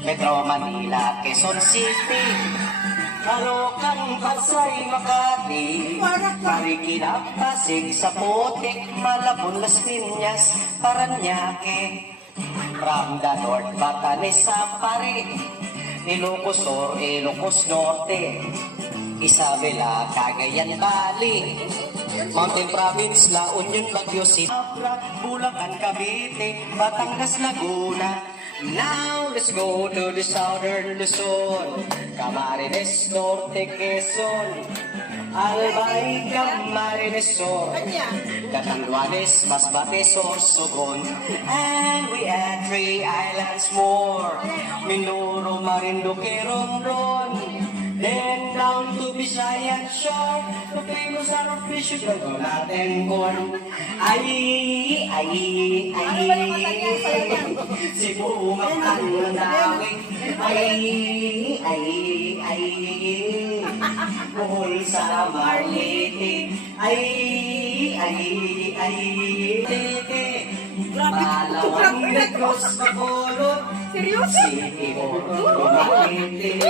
Metro Manila, Quezon City, Caloocan, Pasay, Makati, Marikina, Pasig, Zapotek, Malabon, Las Piñas, Paranaque, from the north, Batanes, Sapare, Ilocos Sur, Ilocos Norte, Isabela, Cagayan Valley, Mountain Province, La Union, Baguio City, Bulacan, Cavite, Batangas, Laguna. Now let's go to the southern Luzon, Camarines Norte, Quezon, Albay, Camarines Sur, Catanduanes, Masbate, Sorsogon, and we add 3 islands more, Mindoro, Marinduque, Romron, then down to Visayan Shore, the famous Arab fish, gagaw natin corn. Ay, Cebu, Mactan, Mandawi, ay, Bohol sa Marliti, Palawan, Negros, Bacolod, Seryoso? City, Oro, Makiti.